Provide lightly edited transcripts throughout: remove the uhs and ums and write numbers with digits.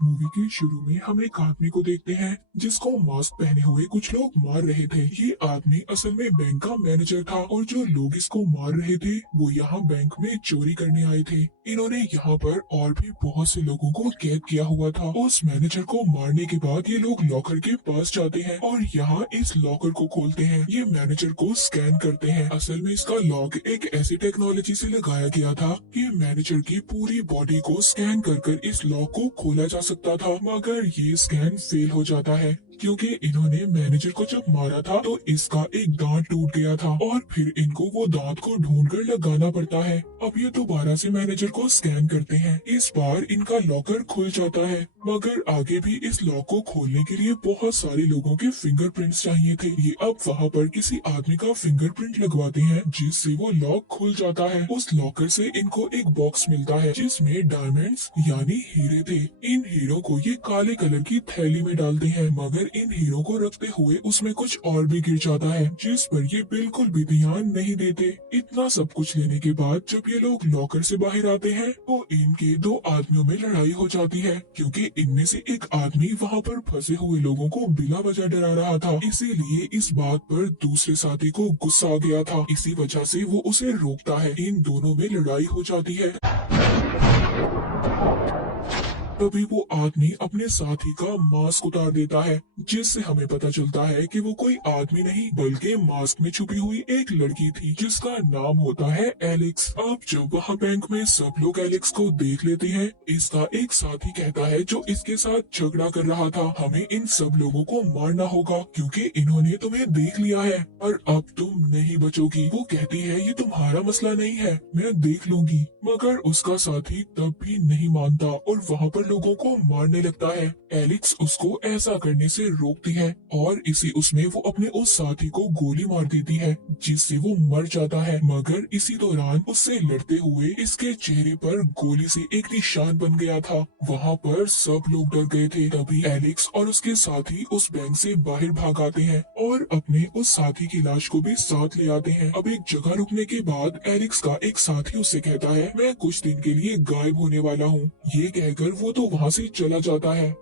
Movie के शुरू में हम एक आदमी को देखते हैं जिसको मास्क पहने हुए कुछ लोग मार रहे थे। ये आदमी असल में बैंक का मैनेजर था और जो लोग इसको मार रहे थे वो यहाँ बैंक में चोरी करने आए थे। इन्होंने यहाँ पर और भी बहुत से लोगों को कैद किया हुआ था। उस मैनेजर को मारने के बाद ये लोग लॉकर के पास जाते हैं और यहाँ इस लॉकर को खोलते हैं। ये मैनेजर को स्कैन करते हैं। असल में इसका लॉक एक ऐसी टेक्नोलॉजी से लगाया गया था कि मैनेजर की पूरी बॉडी को स्कैन कर इस लॉक को खोला जा सकता था, मगर ये स्कैन फेल हो जाता है क्योंकि इन्होंने मैनेजर को जब मारा था तो इसका एक दांत टूट गया था और फिर इनको वो दांत को ढूंढ कर लगाना पड़ता है। अब ये दोबारा से मैनेजर को स्कैन करते हैं। इस बार इनका लॉकर खुल जाता है, मगर आगे भी इस लॉक को खोलने के लिए बहुत सारे लोगों के फिंगरप्रिंट्स चाहिए थे। ये अब वहाँ पर किसी आदमी का फिंगरप्रिंट लगवाते हैं जिससे वो लॉक खुल जाता है। उस लॉकर से इनको एक बॉक्स मिलता है जिसमें डायमंड्स यानी हीरे थे। इन हीरो को ये काले कलर की थैली में डालते हैं, मगर इन हीरो को रखते हुए उसमें कुछ और भी गिर जाता है जिस पर ये बिल्कुल भी ध्यान नहीं देते। इतना सब कुछ लेने के बाद जब ये लोग लॉकर से बाहर आते हैं तो इनके दो आदमियों में लड़ाई हो जाती है क्योंकि इनमें से एक आदमी वहाँ पर फंसे हुए लोगों को बिला वजह डरा रहा था। इसीलिए इस बात पर दूसरे साथी को गुस्सा आ गया था। इसी वजह से वो उसे रोकता है। इन दोनों में लड़ाई हो जाती है। तभी वो आदमी अपने साथी का मास्क उतार देता है जिससे हमें पता चलता है कि वो कोई आदमी नहीं बल्कि मास्क में छुपी हुई एक लड़की थी जिसका नाम होता है एलेक्स। अब जब वहाँ बैंक में सब लोग एलेक्स को देख लेते हैं, इसका एक साथी कहता है जो इसके साथ झगड़ा कर रहा था, हमें इन सब लोगों को मारना होगा क्योंकि इन्होंने तुम्हें देख लिया है और अब तुम नहीं बचोगी। वो कहती है ये तुम्हारा मसला नहीं है, मैं देख लूंगी, मगर उसका साथी तब भी नहीं मानता और वहाँ पर लोगों को मारने लगता है। एलेक्स उसको ऐसा करने से रोकती है और इसी उसमें वो अपने उस साथी को गोली मार देती है जिससे वो मर जाता है, मगर इसी दौरान उससे लड़ते हुए इसके चेहरे पर गोली से एक निशान बन गया था। वहाँ पर सब लोग डर गए थे। तभी एलेक्स और उसके साथी उस बैंक से बाहर भाग आते हैं और अपने उस साथी की लाश को भी साथ ले आते हैं। अब एक जगह रुकने के बाद एलेक्स का एक साथी उससे कहता है मैं कुछ दिन के लिए गायब होने वाला हूँ। ये कहकर वो तो वहाँ से चला जाता है,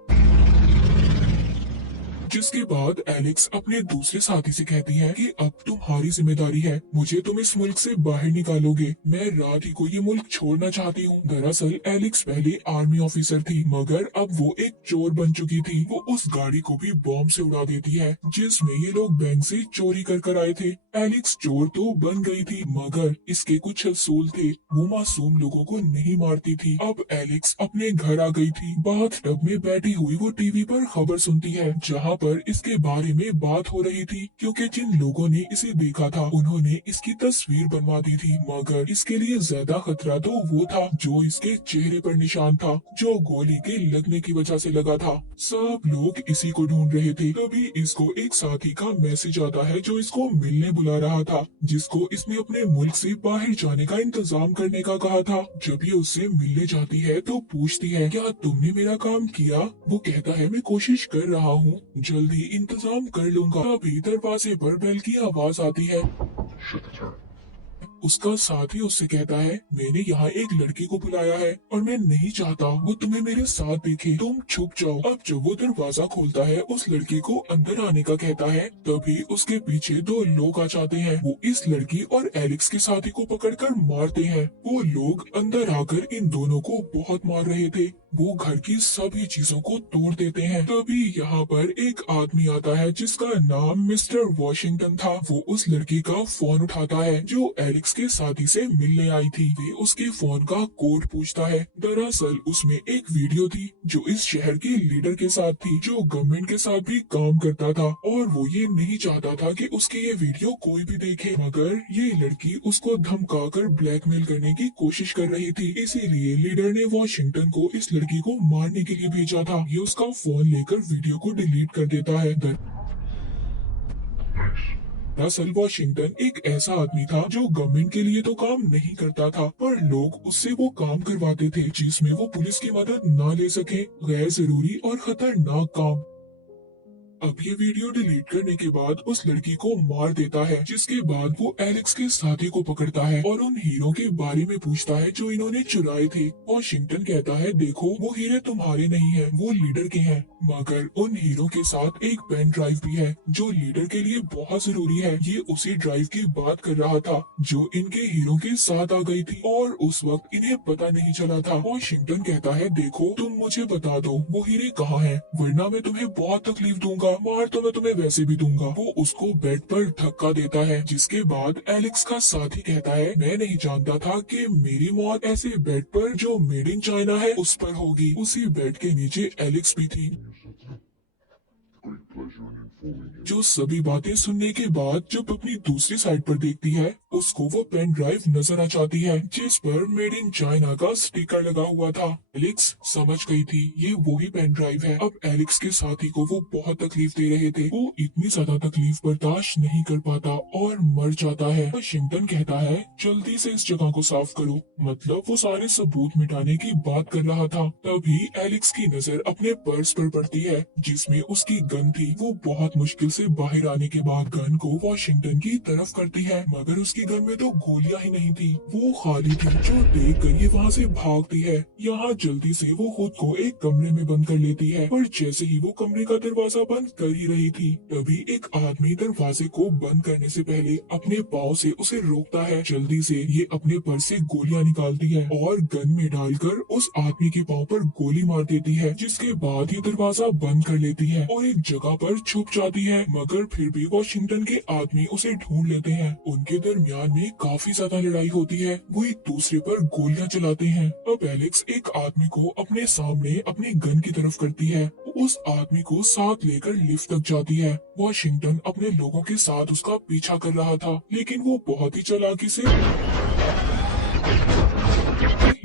जिसके बाद एलेक्स अपने दूसरे साथी से कहती है कि अब तुम्हारी जिम्मेदारी है, मुझे तुम इस मुल्क से बाहर निकालोगे। मैं रात ही को ये मुल्क छोड़ना चाहती हूँ। दरअसल एलेक्स पहले आर्मी ऑफिसर थी, मगर अब वो एक चोर बन चुकी थी। वो उस गाड़ी को भी बॉम्ब से उड़ा देती है जिसमें ये लोग बैंक से चोरी कर आए थे। एलेक्स चोर तो बन गई थी, मगर इसके कुछ असूल थे। वो मासूम लोगों को नहीं मारती थी। अब एलेक्स अपने घर आ गई थी। बाथ टब में बैठी हुई वो टीवी पर खबर सुनती है जहाँ पर इसके बारे में बात हो रही थी क्योंकि जिन लोगों ने इसे देखा था उन्होंने इसकी तस्वीर बनवा दी थी, मगर इसके लिए ज्यादा खतरा तो वो था जो इसके चेहरे पर निशान था जो गोली के लगने की वजह से लगा था। सब लोग इसी को ढूंढ रहे थे। तभी इसको एक साथी का मैसेज आता है जो इसको मिलने बुला रहा था, जिसको इसने अपने मुल्क से बाहर जाने का इंतजाम करने का कहा था। जब ये उससे मिलने जाती है तो पूछती है क्या तुमने मेरा काम किया? वो कहता है मैं कोशिश कर रहा हूँ, जल्दी इंतजाम कर लूंगा। तभी दरवाजे पर बेल की आवाज आती है। उसका साथी उससे कहता है मैंने यहाँ एक लड़की को बुलाया है और मैं नहीं चाहता वो तुम्हें मेरे साथ देखे, तुम छुप जाओ। अब जब वो दरवाजा खोलता है उस लड़की को अंदर आने का कहता है, तभी उसके पीछे दो लोग आ जाते हैं। वो इस लड़की और एलेक्स के साथी को पकड़कर मारते हैं। वो लोग अंदर आकर इन दोनों को बहुत मार रहे थे। वो घर की सभी चीजों को तोड़ देते हैं। तभी यहाँ पर एक आदमी आता है जिसका नाम मिस्टर वॉशिंगटन था। वो उस लड़की का फोन उठाता है जो एलेक्स के साथी से मिलने आई थी। वे उसके फोन का कोड पूछता है। दरअसल उसमें एक वीडियो थी जो इस शहर के लीडर के साथ थी जो गवर्नमेंट के साथ भी काम करता था और वो ये नहीं चाहता था कि उसकी ये वीडियो कोई भी देखे, मगर ये लड़की उसको धमकाकर ब्लैकमेल करने की कोशिश कर रही थी। इसीलिए लीडर ने वॉशिंगटन को इस लड़की को मारने के लिए भेजा था। ये उसका फोन लेकर वीडियो को डिलीट कर देता है। दरअसल वॉशिंगटन एक ऐसा आदमी था जो गवर्नमेंट के लिए तो काम नहीं करता था, पर लोग उससे वो काम करवाते थे जिसमें वो पुलिस की मदद ना ले सके। गैर जरूरी और खतरनाक काम। अब ये वीडियो डिलीट करने के बाद उस लड़की को मार देता है, जिसके बाद वो एलेक्स के साथी को पकड़ता है और उन हीरो के बारे में पूछता है जो इन्होंने चुराए थे। वॉशिंगटन कहता है, देखो वो हीरे तुम्हारे नहीं है, वो लीडर के हैं। मगर उन हीरो के साथ एक पेन ड्राइव भी है जो लीडर के लिए बहुत जरूरी है। ये उसी ड्राइव की बात कर रहा था जो इनके हीरो के साथ आ गई थी और उस वक्त इन्हें पता नहीं चला था। वॉशिंगटन कहता है, देखो तुम मुझे बता दो वो हीरे कहाँ हैं, वरना मैं तुम्हें बहुत तकलीफ दूंगा, मार तो मैं तुम्हें वैसे भी दूंगा। वो उसको बेड पर धक्का देता है, जिसके बाद एलेक्स का साथी कहता है, मैं नहीं जानता था कि मेरी मौत ऐसे बेड पर जो मेड इन चाइना है उस पर होगी। उसी बेड के नीचे एलेक्स भी थी। जो सभी बातें सुनने के बाद जब अपनी दूसरी साइड पर देखती है, उसको वो पेन ड्राइव नजर आ जाती है जिस पर मेड इन चाइना का स्टिकर लगा हुआ था। एलेक्स समझ गई थी ये वही पेन ड्राइव है। अब एलेक्स के साथी को वो बहुत तकलीफ दे रहे थे। वो इतनी ज्यादा तकलीफ बर्दाश्त नहीं कर पाता और मर जाता है। वॉशिंगटन कहता है, जल्दी से इस जगह को साफ करो। मतलब वो सारे सबूत मिटाने की बात कर रहा था। तभी एलेक्स की नजर अपने पर्स पर पड़ती है जिसमें उसकी गन थी। वो बहुत मुश्किल से बाहर आने के बाद गन को वॉशिंगटन की तरफ करती है, मगर उसकी गन में तो गोलियां ही नहीं थी, वो खाली थी। जो देख कर ये वहाँ से भागती है। यहाँ जल्दी से वो खुद को एक कमरे में बंद कर लेती है, पर जैसे ही वो कमरे का दरवाजा बंद कर ही रही थी, तभी एक आदमी दरवाजे को बंद करने से पहले अपने पाँव से उसे रोकता है। जल्दी से ये अपने पर्स से गोलियां निकालती है और गन में डालकर उस आदमी के पाँव पर गोली मार देती है, जिसके बाद ये दरवाजा बंद कर लेती है और एक जगह पर छुप जाती है। मगर फिर भी वॉशिंगटन के आदमी उसे ढूंढ लेते हैं। उनके दरमियान में काफी ज्यादा लड़ाई होती है। वो एक दूसरे पर गोलियां चलाते हैं। अब एलेक्स एक आदमी को अपने सामने अपनी गन की तरफ करती है। उस आदमी को साथ लेकर लिफ्ट तक जाती है। वॉशिंगटन अपने लोगों के साथ उसका पीछा कर रहा था, लेकिन वो बहुत ही चालाकी से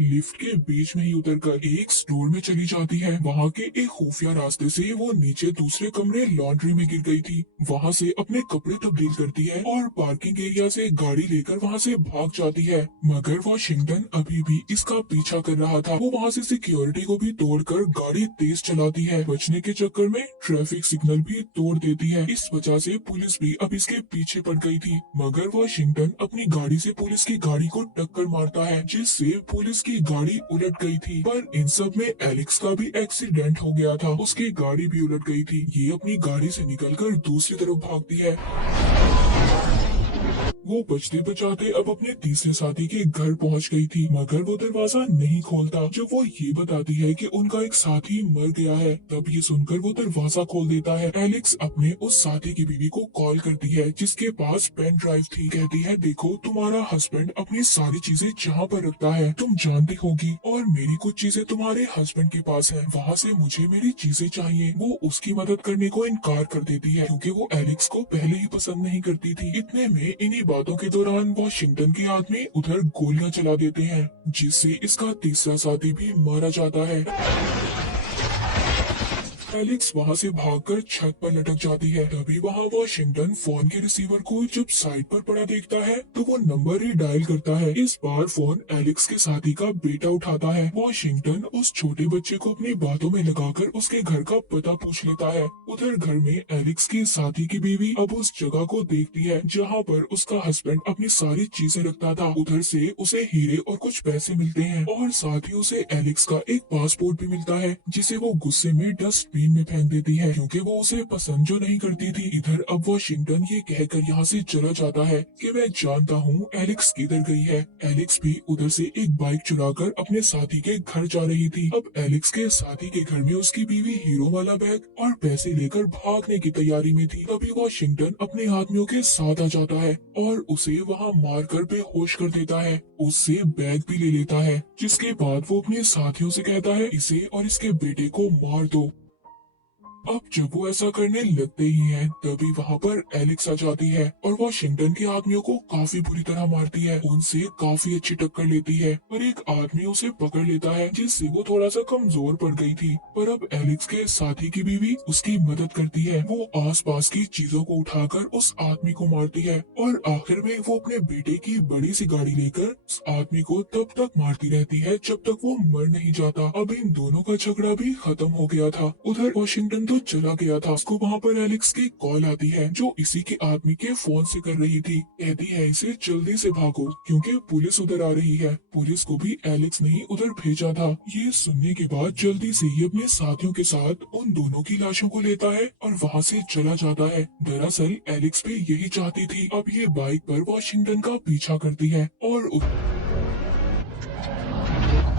लिफ्ट के बीच में ही उतरकर एक स्टोर में चली जाती है। वहाँ के एक खुफिया रास्ते से वो नीचे दूसरे कमरे लॉन्ड्री में गिर गई थी। वहाँ से अपने कपड़े तब्दील करती है और पार्किंग एरिया से गाड़ी लेकर वहाँ से भाग जाती है। मगर वॉशिंगटन अभी भी इसका पीछा कर रहा था। वो वहाँ से सिक्योरिटी को भी तोड़कर गाड़ी तेज चलाती है। बचने के चक्कर में ट्रैफिक सिग्नल भी तोड़ देती है। इस वजह से पुलिस भी अब इसके पीछे पड़ गई थी। मगर वॉशिंगटन अपनी गाड़ी से पुलिस की गाड़ी को टक्कर मारता है, जिससे पुलिस की गाड़ी उलट गई थी। पर इन सब में एलेक्स का भी एक्सीडेंट हो गया था, उसकी गाड़ी भी उलट गई थी। ये अपनी गाड़ी से निकलकर दूसरी तरफ भागती है। वो बचते बचाते अब अपने तीसरे साथी के घर पहुंच गई थी, मगर वो दरवाजा नहीं खोलता। जब वो ये बताती है कि उनका एक साथी मर गया है, तब ये सुनकर वो दरवाजा खोल देता है। एलेक्स अपने उस साथी की बीवी को कॉल करती है जिसके पास पेन ड्राइव थी। कहती है, देखो तुम्हारा हस्बैंड अपनी सारी चीजें जहाँ पर रखता है तुम जानती होगी, और मेरी कुछ चीजें तुम्हारे हस्बैंड के पास है, वहाँ से मुझे मेरी चीजें चाहिए। वो उसकी मदद करने को इनकार कर देती है क्योंकि वो एलेक्स को पहले ही पसंद नहीं करती थी। इतने में इन्हीं बातों के दौरान वॉशिंगटन के आदमी उधर गोलियां चला देते हैं, जिससे इसका तीसरा साथी भी मारा जाता है। एलेक्स वहाँ से भागकर छत पर लटक जाती है। तभी वहाँ वॉशिंगटन फोन के रिसीवर को जब साइड पर पड़ा देखता है तो वो नंबर ही डायल करता है। इस बार फोन एलेक्स के साथी का बेटा उठाता है। वॉशिंगटन उस छोटे बच्चे को अपनी बातों में लगाकर उसके घर का पता पूछ लेता है। उधर घर में एलेक्स की साथी की बीवी अब उस जगह को देखती है जहाँ पर उसका हस्बैंड अपनी सारी चीजें रखता था। उधर से उसे हीरे और कुछ पैसे मिलते हैं और साथ ही उसे एलेक्स का एक पासपोर्ट भी मिलता है, जिसे वो गुस्से में डस्टबिन में फेंक देती है क्योंकि वो उसे पसंद जो नहीं करती थी। इधर अब वॉशिंगटन ये कहकर यहाँ से चला जाता है कि मैं जानता हूँ एलेक्स किधर गई है। एलेक्स भी उधर से एक बाइक चुराकर अपने साथी के घर जा रही थी। अब एलेक्स के साथी के घर में उसकी बीवी हीरो वाला बैग और पैसे लेकर भागने की तैयारी में थी। तभी वॉशिंगटन अपने आदमियों के साथ आ जाता है और उसे वहाँ मारकर बेहोश कर देता है। उससे बैग भी ले लेता है, जिसके बाद वो अपने साथियों से कहता है, इसे और इसके बेटे को मार दो। अब जब वो ऐसा करने लगते ही हैं, तभी वहाँ पर एलेक्स आ जाती है और वॉशिंगटन के आदमियों को काफी बुरी तरह मारती है। उनसे काफी अच्छी टक्कर लेती है और एक आदमी उसे पकड़ लेता है, जिससे वो थोड़ा सा कमजोर पड़ गई थी। पर अब एलेक्स के साथी की बीवी उसकी मदद करती है। वो आसपास की चीजों को उठाकर उस आदमी को मारती है और आखिर में वो अपने बेटे की बड़ी सी गाड़ी लेकर उस आदमी को तब तक मारती रहती है जब तक वो मर नहीं जाता। अब इन दोनों का झगड़ा भी खत्म हो गया था। उधर वॉशिंगटन तो चला गया था। उसको वहाँ पर एलेक्स की कॉल आती है जो इसी के आदमी के फोन से कर रही थी। कहती है इसे जल्दी से भागो क्योंकि पुलिस उधर आ रही है। पुलिस को भी एलेक्स ने ही उधर भेजा था। ये सुनने के बाद जल्दी से ये अपने साथियों के साथ उन दोनों की लाशों को लेता है और वहाँ से चला जाता है। दरअसल एलेक्स भी यही चाहती थी। अब ये बाइक पर वॉशिंगटन का पीछा करती है और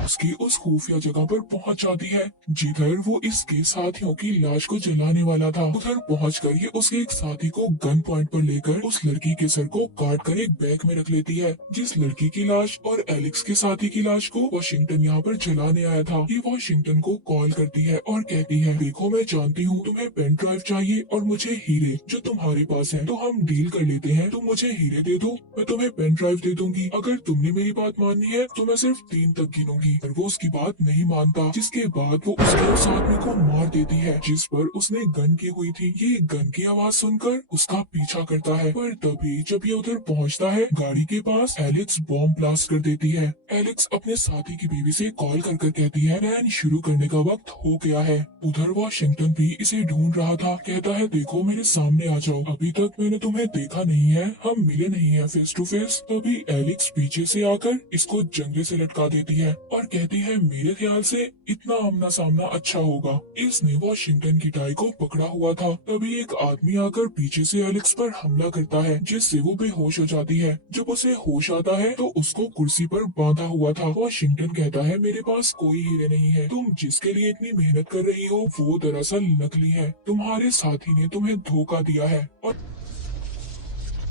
उसकी उस खुफिया जगह पर पहुंच जाती है जिधर वो इसके साथियों की लाश को जलाने वाला था। उधर पहुंचकर ये उसके एक साथी को गन पॉइंट पर लेकर उस लड़की के सर को काट कर एक बैग में रख लेती है। जिस लड़की की लाश और एलेक्स के साथी की लाश को वॉशिंगटन यहाँ पर जलाने आया था। ये वॉशिंगटन को कॉल करती है और कहती है देखो मैं जानती हूँ तुम्हें पेन ड्राइव चाहिए और मुझे हीरे जो तुम्हारे पास है, तो हम डील कर लेते हैं। तुम मुझे हीरे दे दो, मैं तुम्हें पेन ड्राइव दे दूंगी। अगर तुमने मेरी बात माननी है तो मैं सिर्फ 3 तक गिनूंगी। पर वो उसकी बात नहीं मानता, जिसके बाद वो उसके उस आदमी को मार देती है जिस पर उसने गन की हुई थी। ये गन की आवाज सुनकर उसका पीछा करता है, पर तभी जब ये उधर पहुंचता है गाड़ी के पास एलेक्स बॉम्ब ब्लास्ट कर देती है। एलेक्स अपने साथी की बीवी से कॉल कर कहती है प्लान शुरू करने का वक्त हो गया है। उधर वॉशिंगटन भी इसे ढूंढ रहा था। कहता है देखो मेरे सामने आ जाओ, अभी तक मैंने तुम्हें देखा नहीं है, हम मिले नहीं है फेस टू फेस। तभी एलेक्स पीछे से आकर इसको जंगले से लटका देती है और कहती है मेरे ख्याल से इतना आमना सामना अच्छा होगा। इसने वॉशिंगटन की टाई को पकड़ा हुआ था। तभी एक आदमी आकर पीछे से एलेक्स पर हमला करता है जिससे वो बेहोश हो जाती है। जब उसे होश आता है तो उसको कुर्सी पर बांधा हुआ था। वॉशिंगटन कहता है मेरे पास कोई हीरे नहीं है, तुम जिसके लिए इतनी मेहनत कर रही हो वो दरअसल नकली है, तुम्हारे साथी ने तुम्हें धोखा दिया है और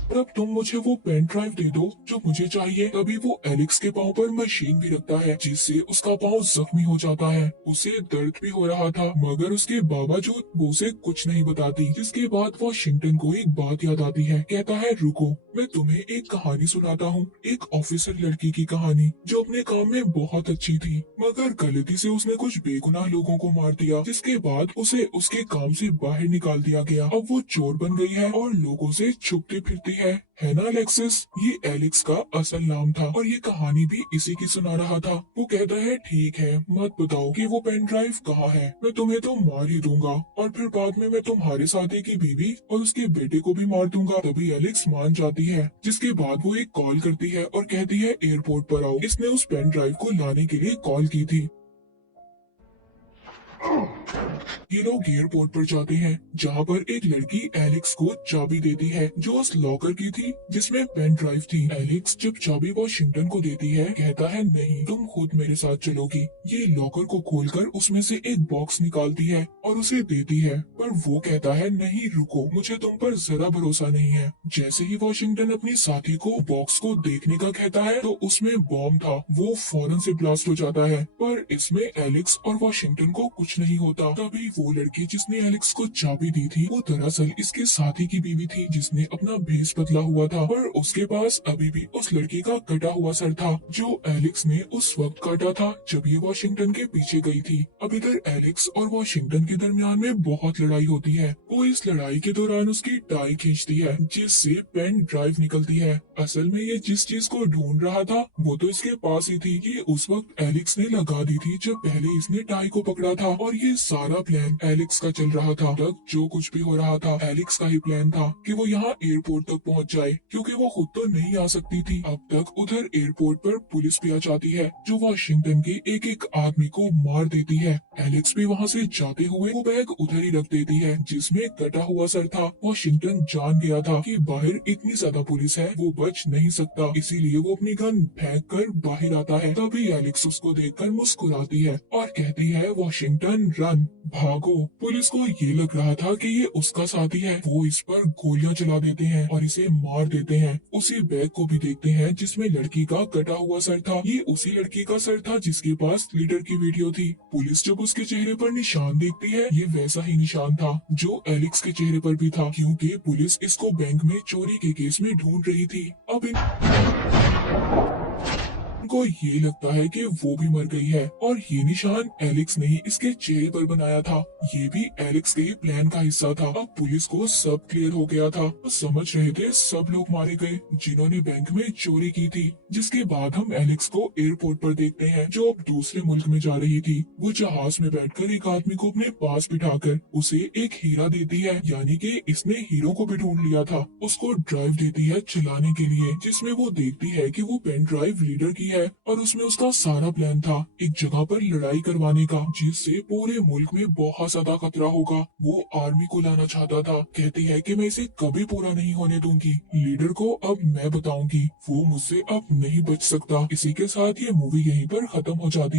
तब तुम मुझे वो पेन ड्राइव दे दो जो मुझे चाहिए। तभी वो एलेक्स के पाँव पर मशीन भी रखता है जिससे उसका पाँव जख्मी हो जाता है। उसे दर्द भी हो रहा था मगर उसके बावजूद वो उसे कुछ नहीं बताती। जिसके बाद वॉशिंगटन को एक बात याद आती है। कहता है रुको, मैं तुम्हें एक कहानी सुनाता हूँ, एक ऑफिसर लड़की की कहानी जो अपने काम में बहुत अच्छी थी मगर गलती से उसने कुछ बेगुनाह लोगों को मार दिया, जिसके बाद उसे उसके काम से बाहर निकाल दिया गया। अब वो चोर बन गई है और लोगों से छुपती फिरती है ना एलेक्सिस। ये एलेक्स का असल नाम था और ये कहानी भी इसी की सुना रहा था। वो कहता है ठीक है, मत बताओ कि वो पेन ड्राइव कहाँ है, मैं तुम्हें तो मार ही दूंगा और फिर बाद में मैं तुम्हारे साथी की बीवी और उसके बेटे को भी मार दूंगा। तभी एलेक्स मान जाती है, जिसके बाद वो एक कॉल करती है और कहती है एयरपोर्ट पर आओ। इसने उस पेन ड्राइव को लाने के लिए कॉल की थी। ये लोग एयरपोर्ट पर जाते हैं जहाँ पर एक लड़की एलेक्स को चाबी देती है जो उस लॉकर की थी जिसमें पेन ड्राइव थी। एलेक्स जब चाबी वॉशिंगटन को देती है कहता है नहीं, तुम खुद मेरे साथ चलोगी। ये लॉकर को खोलकर उसमें से एक बॉक्स निकालती है और उसे देती है, पर वो कहता है नहीं रुको, मुझे तुम पर जरा भरोसा नहीं है। जैसे ही वॉशिंगटन अपनी साथी को बॉक्स को देखने का कहता है तो उसमें बॉम्ब था, वो फौरन से ब्लास्ट हो जाता है। पर इसमें एलेक्स और वॉशिंगटन को कुछ नहीं होता। तभी वो लड़की जिसने एलेक्स को चाबी दी थी वो दरअसल इसके साथी की बीवी थी जिसने अपना भेस बदला हुआ था, पर उसके पास अभी भी उस लड़की का कटा हुआ सर था जो एलेक्स ने उस वक्त काटा था जब ये वॉशिंगटन के पीछे गई थी। अब इधर एलेक्स और वॉशिंगटन के दरमियान में बहुत लड़ाई होती है। वो इस लड़ाई के दौरान उसकी टाई खींचती है जिससे पेन ड्राइव निकलती है। असल में ये जिस चीज को ढूंढ रहा था वो तो इसके पास ही थी। ये उस वक्त एलेक्स ने लगा दी थी जब पहले इसने टाई को पकड़ा था और ये सारा प्लान एलेक्स का चल रहा था। तक जो कुछ भी हो रहा था एलेक्स का ही प्लान था कि वो यहाँ एयरपोर्ट तक पहुँच जाए क्योंकि वो खुद तो नहीं आ सकती थी। अब तक उधर एयरपोर्ट पर पुलिस भी आ जाती है जो वॉशिंगटन के एक एक आदमी को मार देती है। एलेक्स भी वहाँ से जाते हुए वो बैग उधर ही रख देती है जिसमें कटा हुआ सर था। वॉशिंगटन जान गया था कि बाहर इतनी ज्यादा पुलिस है वो बच नहीं सकता, इसीलिए वो अपनी गन फेंक कर बाहर आता है। तभी एलेक्स उसको देखकर मुस्कुराती है और कहती है वॉशिंगटन रन, भागो। पुलिस को ये लग रहा था कि ये उसका साथी है। वो इस पर गोलियां चला देते हैं और इसे मार देते हैं। उसी बैग को भी देखते हैं जिसमें लड़की का कटा हुआ सर था। ये उसी लड़की का सर था जिसके पास लीडर की वीडियो थी। पुलिस जब उसके चेहरे पर निशान देखती है ये वैसा ही निशान था जो एलेक्स के चेहरे पर भी था क्योंकि पुलिस इसको बैंक में चोरी के केस में ढूंढ रही थी। अब इन को ये लगता है कि वो भी मर गई है और ये निशान एलेक्स ने ही इसके चेहरे पर बनाया था। ये भी एलेक्स के ही प्लान का हिस्सा था। अब पुलिस को सब क्लियर हो गया था। वो समझ रहे थे सब लोग मारे गए जिन्होंने बैंक में चोरी की थी। जिसके बाद हम एलेक्स को एयरपोर्ट पर देखते हैं, जो अब दूसरे मुल्क में जा रही थी। वो जहाज में बैठकर एक आदमी को अपने पास बिठाकर उसे एक हीरा देती है, यानी कि इसने हीरो को भी ढूंढ लिया था। उसको ड्राइव देती है चलाने के लिए, जिसमें वो देखती है कि वो पेन ड्राइव लीडर की है और उसमें उसका सारा प्लान था एक जगह पर लड़ाई करवाने का, जिससे पूरे मुल्क में बहुत ज्यादा खतरा होगा। वो आर्मी को लाना चाहता था। कहती है कि मैं इसे कभी पूरा नहीं होने दूंगी। लीडर को अब मैं बताऊंगी, वो मुझसे अब नहीं बच सकता। इसी के साथ ये मूवी यहीं पर खत्म हो जाती है।